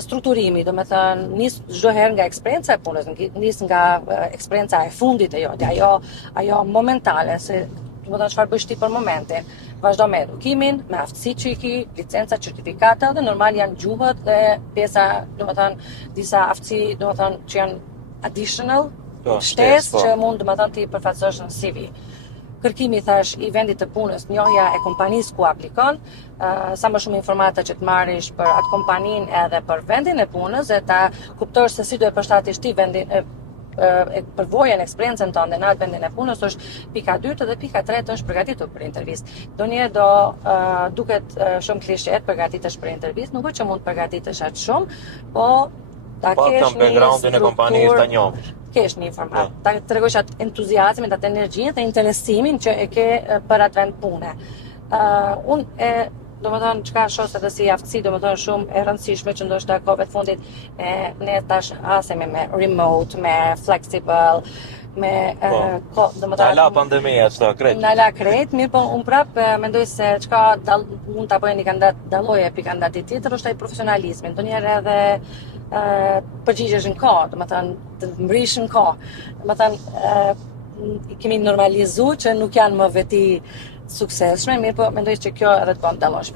strukturimi, do me thënë, nis çdo herë nga eksperjenca e punës, nis nga eksperjenca e fundit e jote, ajo momentale, se do të thënë çfarë bësh ti për momentin. Vazhdo me edukimin, me aftësi që i ki, licenca, certifikata dhe normal janë gjuhët dhe pjesa, do me thënë, disa aftësi, do me thënë, që janë additional, shtesë që mund, do me thënë, ti përfaqësosh në CV. Kërkimi, thash, i vendit të punës, njohja e kompanisë ku aplikon, sa më shumë informata që të marrish për atë kompaninë edhe për vendin e punës, dhe ta kuptosh se si duhet përshtatesh ti vendin përvojën, eksperiencën tënde në atë vendin e punës, është pika 2 dhe pika 3 është përgatitur për intervistë. Duket shumë klishe të përgatitesh për intervistë, nuk është që mund të përgatitesh atë shumë, po ta kesh një backgroundin e kompanisë ta njohësh. Kesh një informat, ta tregosh atë entuziazmin, atë energjinë dhe interesimin që e ke për atë vend pune. Do më thonë, çka shoh edhe si aftësi, do më thonë shumë e rëndësishme që ndoshta kohëve të fundit ne tash hasemi me remote, me flexible, me Nala pandemia çto krejt. Nala krejt, mirë po unë prap mendoj se çka mund ta bëjë një kandidat dalloje pi kandidatit tjetër është ai profesionalizmi. Ndonjëherë edhe përgjigjesh në kohë, do të thënë të mbrish në kohë. Do të thënë kemi normalizuar që nuk janë më veti suksesshme, mirë po mendoj që kjo edhe të bën dallosh.